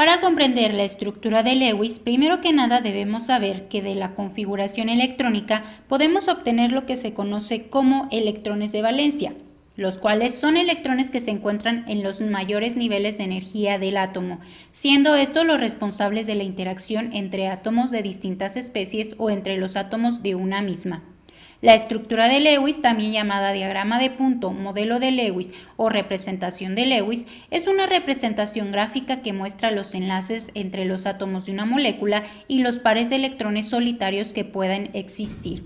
Para comprender la estructura de Lewis, primero que nada debemos saber que de la configuración electrónica podemos obtener lo que se conoce como electrones de valencia, los cuales son electrones que se encuentran en los mayores niveles de energía del átomo, siendo estos los responsables de la interacción entre átomos de distintas especies o entre los átomos de una misma. La estructura de Lewis, también llamada diagrama de punto, modelo de Lewis o representación de Lewis, es una representación gráfica que muestra los enlaces entre los átomos de una molécula y los pares de electrones solitarios que puedan existir.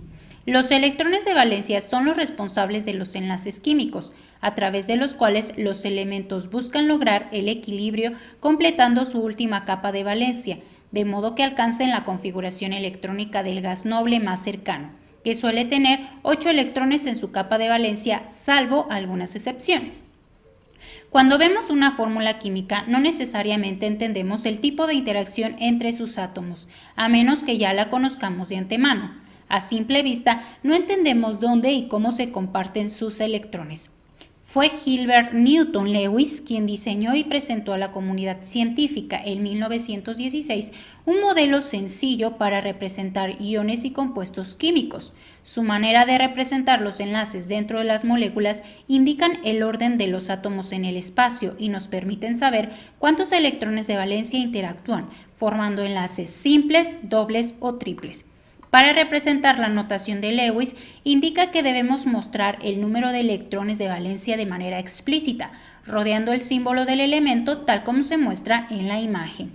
Los electrones de valencia son los responsables de los enlaces químicos, a través de los cuales los elementos buscan lograr el equilibrio completando su última capa de valencia, de modo que alcancen la configuración electrónica del gas noble más cercano, que suele tener 8 electrones en su capa de valencia, salvo algunas excepciones. Cuando vemos una fórmula química, no necesariamente entendemos el tipo de interacción entre sus átomos, a menos que ya la conozcamos de antemano. A simple vista, no entendemos dónde y cómo se comparten sus electrones. Fue Gilbert Newton Lewis quien diseñó y presentó a la comunidad científica en 1916 un modelo sencillo para representar iones y compuestos químicos. Su manera de representar los enlaces dentro de las moléculas indican el orden de los átomos en el espacio y nos permiten saber cuántos electrones de valencia interactúan, formando enlaces simples, dobles o triples. Para representar la notación de Lewis, indica que debemos mostrar el número de electrones de valencia de manera explícita, rodeando el símbolo del elemento tal como se muestra en la imagen.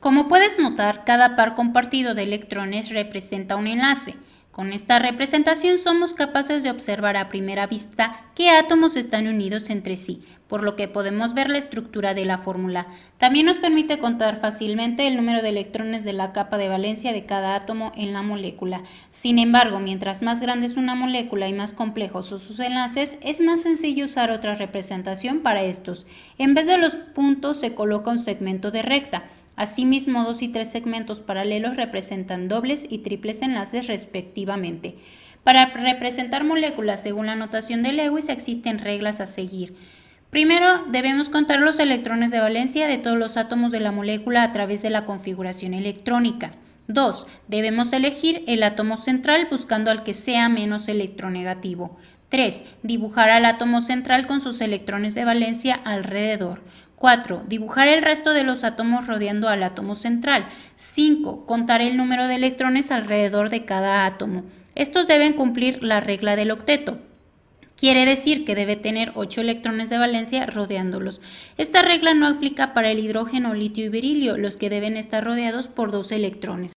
Como puedes notar, cada par compartido de electrones representa un enlace. Con esta representación somos capaces de observar a primera vista qué átomos están unidos entre sí, por lo que podemos ver la estructura de la fórmula. También nos permite contar fácilmente el número de electrones de la capa de valencia de cada átomo en la molécula. Sin embargo, mientras más grande es una molécula y más complejos son sus enlaces, es más sencillo usar otra representación para estos. En vez de los puntos se coloca un segmento de recta. Asimismo, 2 y 3 segmentos paralelos representan dobles y triples enlaces respectivamente. Para representar moléculas según la notación de Lewis existen reglas a seguir. Primero, debemos contar los electrones de valencia de todos los átomos de la molécula a través de la configuración electrónica. 2. Debemos elegir el átomo central buscando al que sea menos electronegativo. 3. Dibujar al átomo central con sus electrones de valencia alrededor. 4. Dibujar el resto de los átomos rodeando al átomo central. 5. Contar el número de electrones alrededor de cada átomo. Estos deben cumplir la regla del octeto. Quiere decir que debe tener 8 electrones de valencia rodeándolos. Esta regla no aplica para el hidrógeno, litio y berilio, los que deben estar rodeados por 2 electrones.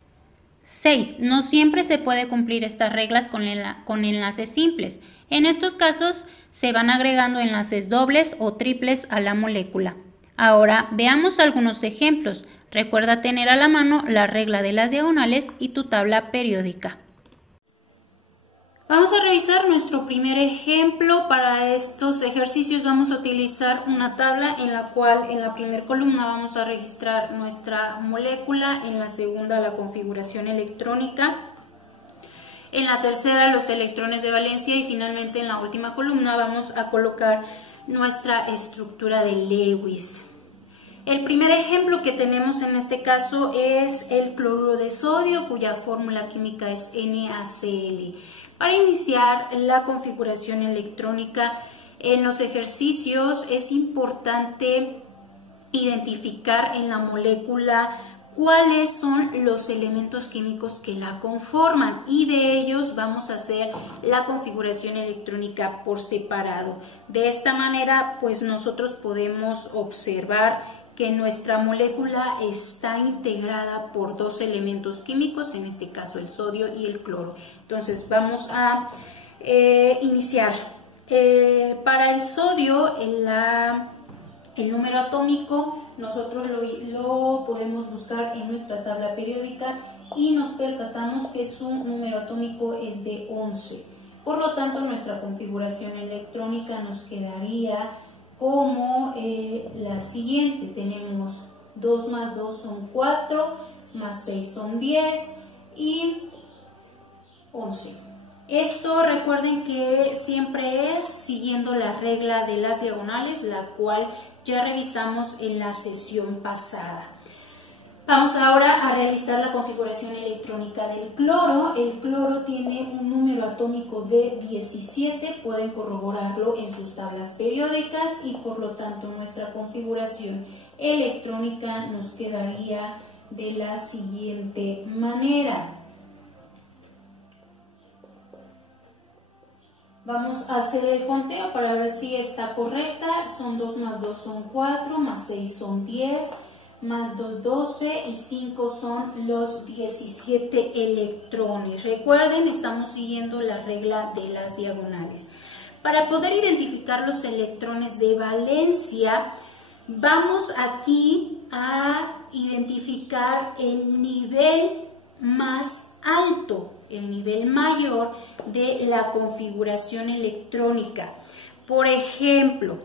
6. No siempre se puede cumplir estas reglas con enlaces simples. En estos casos se van agregando enlaces dobles o triples a la molécula. Ahora veamos algunos ejemplos. Recuerda tener a la mano la regla de las diagonales y tu tabla periódica. Vamos a revisar nuestro primer ejemplo. Para estos ejercicios vamos a utilizar una tabla en la cual en la primera columna vamos a registrar nuestra molécula, en la segunda la configuración electrónica, en la tercera los electrones de valencia y finalmente en la última columna vamos a colocar nuestra estructura de Lewis. El primer ejemplo que tenemos en este caso es el cloruro de sodio, cuya fórmula química es NaCl. Para iniciar la configuración electrónica en los ejercicios es importante identificar en la molécula cuáles son los elementos químicos que la conforman y de ellos vamos a hacer la configuración electrónica por separado. De esta manera, pues nosotros podemos observar que nuestra molécula está integrada por 2 elementos químicos, en este caso el sodio y el cloro. Entonces vamos a iniciar. Para el sodio, el número atómico nosotros lo podemos buscar en nuestra tabla periódica y nos percatamos que su número atómico es de 11. Por lo tanto, nuestra configuración electrónica nos quedaría como la siguiente. Tenemos 2 más 2 son 4, más 6 son 10 y 11. Esto recuerden que siempre es siguiendo la regla de las diagonales, la cual ya revisamos en la sesión pasada. Vamos ahora a realizar la configuración electrónica del cloro. El cloro tiene un número atómico de 17, pueden corroborarlo en sus tablas periódicas y por lo tanto nuestra configuración electrónica nos quedaría de la siguiente manera. Vamos a hacer el conteo para ver si está correcta. Son 2 más 2 son 4, más 6 son 10, más 2, 12 y 5 son los 17 electrones. Recuerden, estamos siguiendo la regla de las diagonales. Para poder identificar los electrones de valencia, vamos aquí a identificar el nivel más alto, el nivel mayor de la configuración electrónica. Por ejemplo,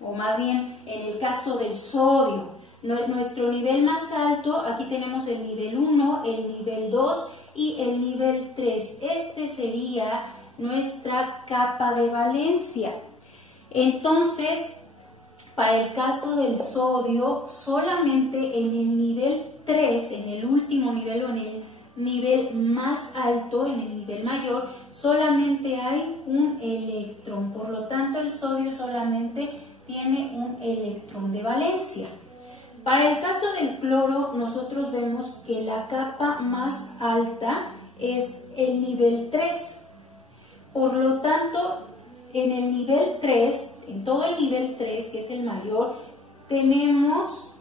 o más bien en el caso del sodio, nuestro nivel más alto, aquí tenemos el nivel 1, el nivel 2 y el nivel 3. Este sería nuestra capa de valencia. Entonces, para el caso del sodio, solamente en el nivel 3, en el último nivel o en el nivel más alto, en el nivel mayor, solamente hay un electrón. Por lo tanto, el sodio solamente tiene un electrón de valencia. Para el caso del cloro, nosotros vemos que la capa más alta es el nivel 3. Por lo tanto, en el nivel 3, en todo el nivel 3, que es el mayor, tenemos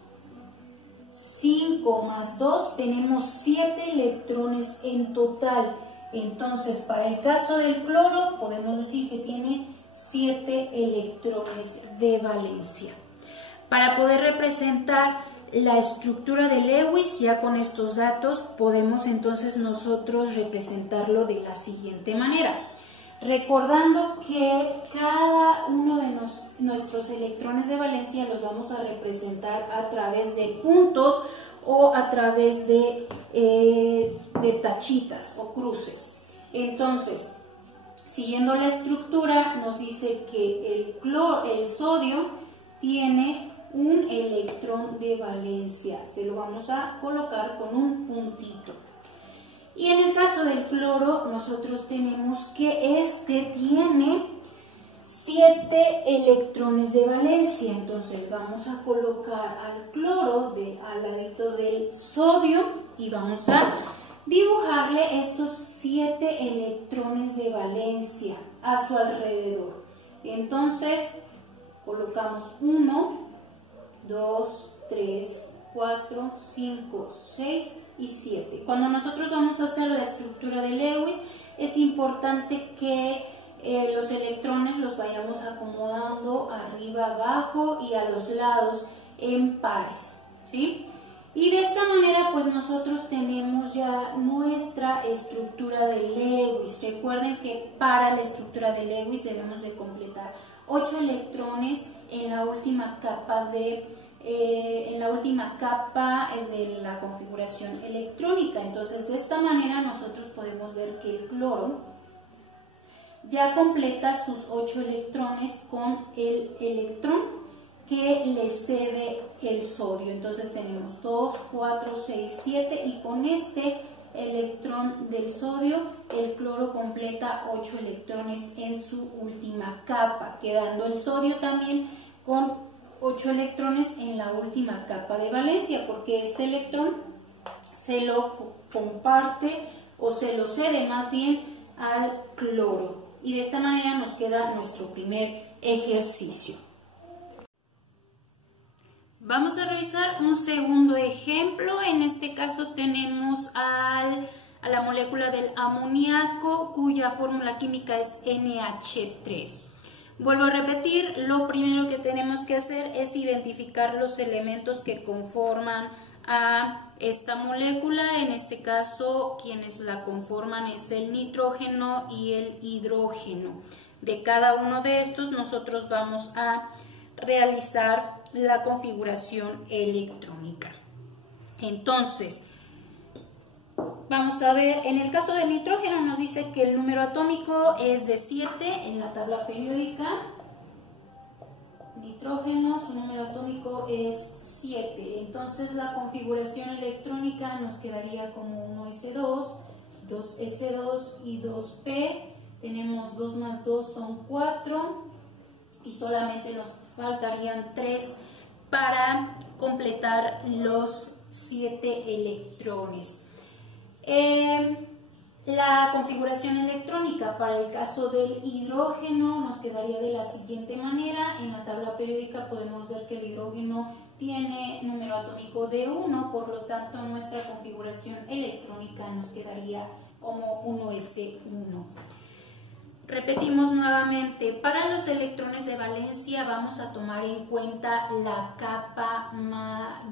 5 más 2, tenemos 7 electrones en total. Entonces, para el caso del cloro, podemos decir que tiene 7 electrones de valencia. Para poder representar la estructura de Lewis, ya con estos datos, podemos entonces nosotros representarlo de la siguiente manera. Recordando que cada uno de nuestros electrones de valencia los vamos a representar a través de puntos o a través de tachitas o cruces. Entonces, siguiendo la estructura, nos dice que el sodio tiene un electrón de valencia. Se lo vamos a colocar con un puntito. Y en el caso del cloro, nosotros tenemos que este tiene 7 electrones de valencia. Entonces vamos a colocar al cloro al ladito del sodio y vamos a dibujarle estos 7 electrones de valencia a su alrededor. Entonces colocamos 1, 2, 3, 4, 5, 6 y 7. Cuando nosotros vamos a hacer la estructura de Lewis, es importante que los electrones los vayamos acomodando arriba, abajo y a los lados en pares, ¿sí? Y de esta manera pues nosotros tenemos ya nuestra estructura de Lewis. Recuerden que para la estructura de Lewis debemos de completar 8 electrones en la última capa de la configuración electrónica. Entonces, de esta manera nosotros podemos ver que el cloro ya completa sus 8 electrones con el electrón que le cede el sodio. Entonces tenemos 2, 4, 6, 7 y con este electrón del sodio el cloro completa 8 electrones en su última capa, quedando el sodio también con 8 electrones en la última capa de valencia, porque este electrón se lo comparte o se lo cede más bien al cloro. Y de esta manera nos queda nuestro primer ejercicio. Vamos a revisar un segundo ejemplo. En este caso tenemos a la molécula del amoníaco, cuya fórmula química es NH3. Vuelvo a repetir, lo primero que tenemos que hacer es identificar los elementos que conforman a esta molécula. En este caso, quienes la conforman es el nitrógeno y el hidrógeno. De cada uno de estos nosotros vamos a realizar la configuración electrónica. Entonces, Vamos a ver, en el caso del nitrógeno nos dice que el número atómico es de 7 en la tabla periódica. Nitrógeno, su número atómico es 7. Entonces la configuración electrónica nos quedaría como 1s2, 2s2 y 2p. Tenemos 2 más 2 son 4 y solamente nos faltarían 3 para completar los 7 electrones. La configuración electrónica para el caso del hidrógeno nos quedaría de la siguiente manera. En la tabla periódica podemos ver que el hidrógeno tiene número atómico de 1, por lo tanto nuestra configuración electrónica nos quedaría como 1s1. Repetimos nuevamente, para los electrones de valencia vamos a tomar en cuenta la capa más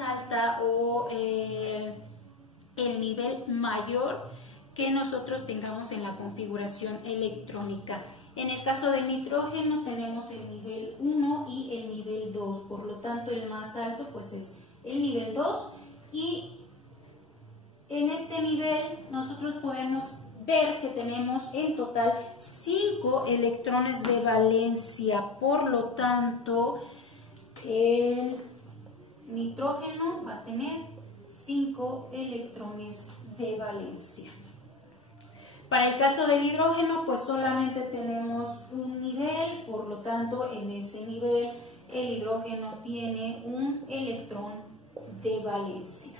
alta o el nivel mayor que nosotros tengamos en la configuración electrónica. En el caso del nitrógeno tenemos el nivel 1 y el nivel 2, por lo tanto el más alto pues es el nivel 2, y en este nivel nosotros podemos ver que tenemos en total 5 electrones de valencia, por lo tanto el nitrógeno va a tener 5 electrones de valencia. Para el caso del hidrógeno, pues solamente tenemos un nivel, por lo tanto, en ese nivel el hidrógeno tiene un electrón de valencia.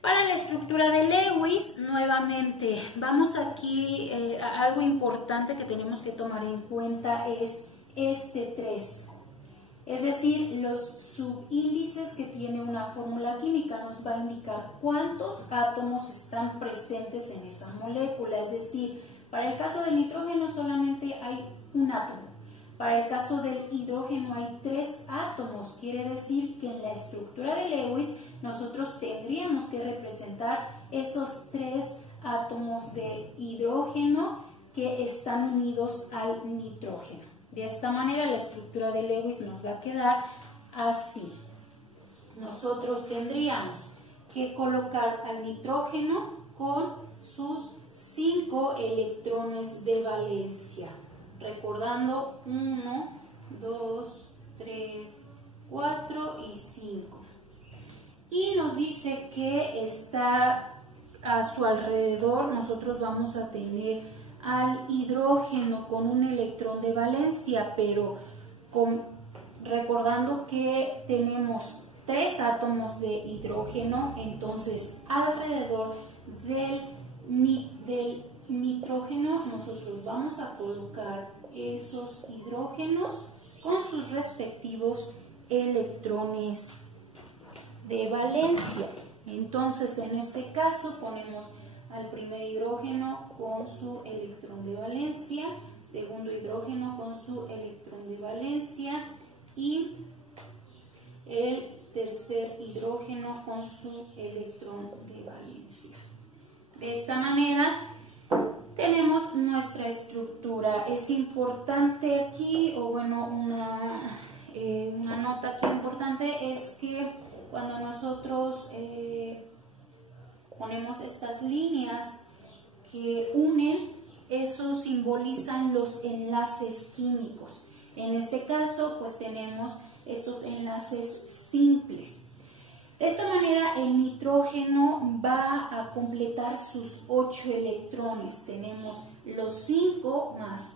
Para la estructura de Lewis, nuevamente, vamos aquí, algo importante que tenemos que tomar en cuenta es este 3. Es decir, los subíndices que tiene una fórmula química nos va a indicar cuántos átomos están presentes en esa molécula. Es decir, para el caso del nitrógeno solamente hay un átomo. Para el caso del hidrógeno hay 3 átomos. Quiere decir que en la estructura de Lewis nosotros tendríamos que representar esos 3 átomos de hidrógeno que están unidos al nitrógeno. De esta manera la estructura de Lewis nos va a quedar así. Nosotros tendríamos que colocar al nitrógeno con sus 5 electrones de valencia. Recordando 1, 2, 3, 4 y 5. Y nos dice que está a su alrededor, nosotros vamos a tener al hidrógeno con un electrón de valencia, pero recordando que tenemos 3 átomos de hidrógeno, entonces alrededor del nitrógeno nosotros vamos a colocar esos hidrógenos con sus respectivos electrones de valencia. Entonces en este caso ponemos al primer hidrógeno con su electrón de valencia, segundo hidrógeno con su electrón de valencia y el tercer hidrógeno con su electrón de valencia. De esta manera tenemos nuestra estructura. Es importante aquí, o bueno, una nota aquí importante es que cuando nosotros ponemos estas líneas que unen, eso simbolizan los enlaces químicos. En este caso, pues tenemos estos enlaces simples. De esta manera, el nitrógeno va a completar sus 8 electrones. Tenemos los 5 más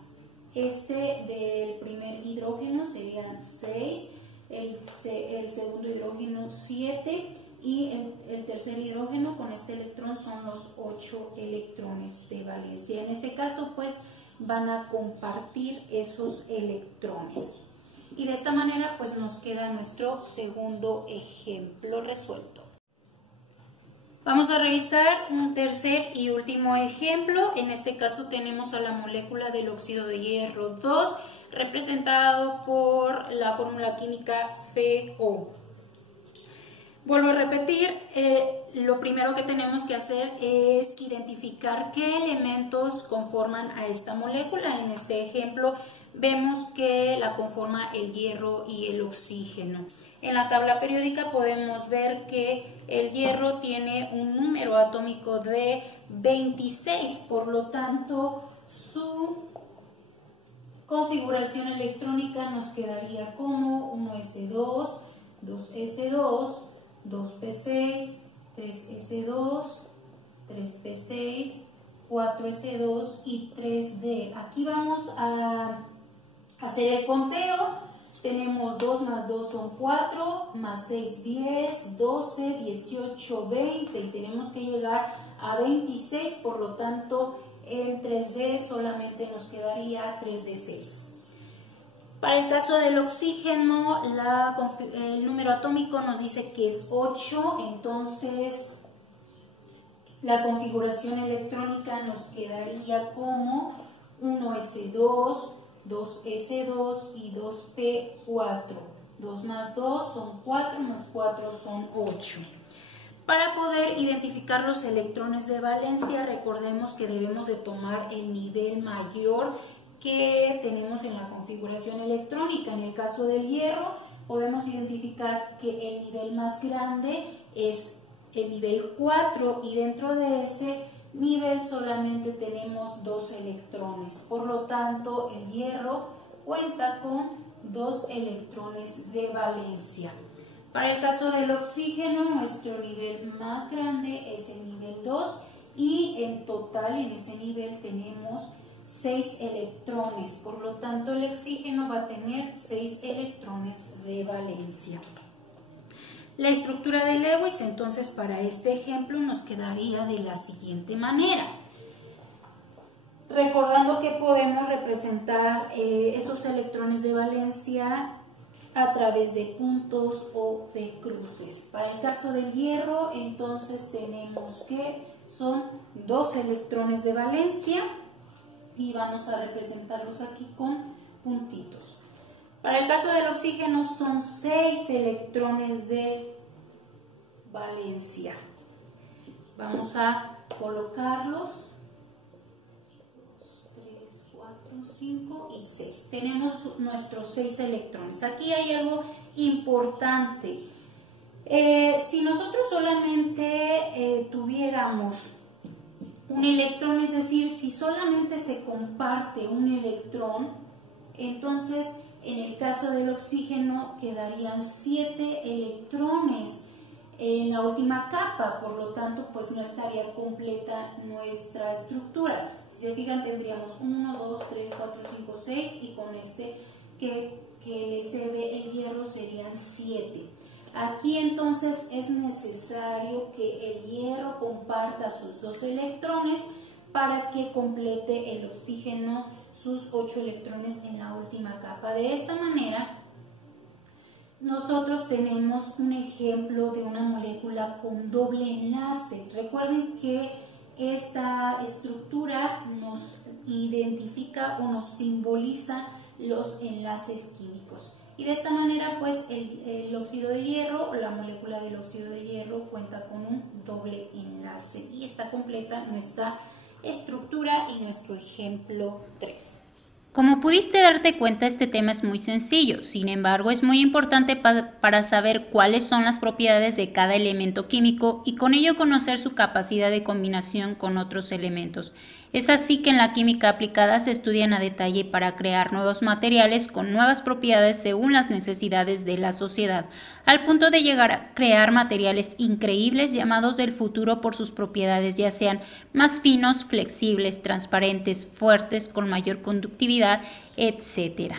este del primer hidrógeno serían 6, el segundo hidrógeno 7 y el tercer hidrógeno con este electrón son los 8 electrones de valencia. En este caso pues van a compartir esos electrones. Y de esta manera pues nos queda nuestro segundo ejemplo resuelto. Vamos a revisar un tercer y último ejemplo. En este caso tenemos a la molécula del óxido de hierro 2 representado por la fórmula química FeO. Vuelvo a repetir, lo primero que tenemos que hacer es identificar qué elementos conforman a esta molécula. En este ejemplo vemos que la conforma el hierro y el oxígeno. En la tabla periódica podemos ver que el hierro tiene un número atómico de 26, por lo tanto su configuración electrónica nos quedaría como 1s2, 2s2, 2p6, 3s2, 3p6, 4s2 y 3d. Aquí vamos a hacer el conteo. Tenemos 2 más 2 son 4, más 6, 10, 12, 18, 20 y tenemos que llegar a 26, por lo tanto en 3D solamente nos quedaría 3D6. Para el caso del oxígeno, el número atómico nos dice que es 8, entonces la configuración electrónica nos quedaría como 1s2, 2s2 y 2p4. 2 más 2 son 4, más 4 son 8. Para poder identificar los electrones de valencia, recordemos que debemos de tomar el nivel mayor que tenemos en la configuración electrónica. En el caso del hierro, podemos identificar que el nivel más grande es el nivel 4 y dentro de ese nivel solamente tenemos 2 electrones. Por lo tanto, el hierro cuenta con 2 electrones de valencia. Para el caso del oxígeno, nuestro nivel más grande es el nivel 2 y en total en ese nivel tenemos 6 electrones. Por lo tanto, el oxígeno va a tener 6 electrones de valencia. La estructura de Lewis, entonces, para este ejemplo nos quedaría de la siguiente manera. Recordando que podemos representar esos electrones de valencia a través de puntos o de cruces. Para el caso del hierro, entonces tenemos que son 2 electrones de valencia y vamos a representarlos aquí con puntitos. Para el caso del oxígeno son 6 electrones de valencia. Vamos a colocarlos. 5 y 6. Tenemos nuestros 6 electrones. Aquí hay algo importante. Si nosotros solamente tuviéramos un electrón, es decir, si solamente se comparte un electrón, entonces en el caso del oxígeno quedarían 7 electrones en la última capa, por lo tanto pues no estaría completa nuestra estructura. Si se fijan, tendríamos 1, 2, 3, 4, 5, 6 y con este que le cede el hierro serían 7. Aquí entonces es necesario que el hierro comparta sus 2 electrones para que complete el oxígeno sus 8 electrones en la última capa. De esta manera, nosotros tenemos un ejemplo de una molécula con doble enlace. Recuerden que esta estructura nos identifica o nos simboliza los enlaces químicos. Y de esta manera, pues, el óxido de hierro o la molécula del óxido de hierro cuenta con un doble enlace. Y está completa nuestra estructura y nuestro ejemplo 3. Como pudiste darte cuenta, este tema es muy sencillo, sin embargo es muy importante para saber cuáles son las propiedades de cada elemento químico y con ello conocer su capacidad de combinación con otros elementos. Es así que en la química aplicada se estudian a detalle para crear nuevos materiales con nuevas propiedades según las necesidades de la sociedad, al punto de llegar a crear materiales increíbles llamados del futuro por sus propiedades, ya sean más finos, flexibles, transparentes, fuertes, con mayor conductividad, etc.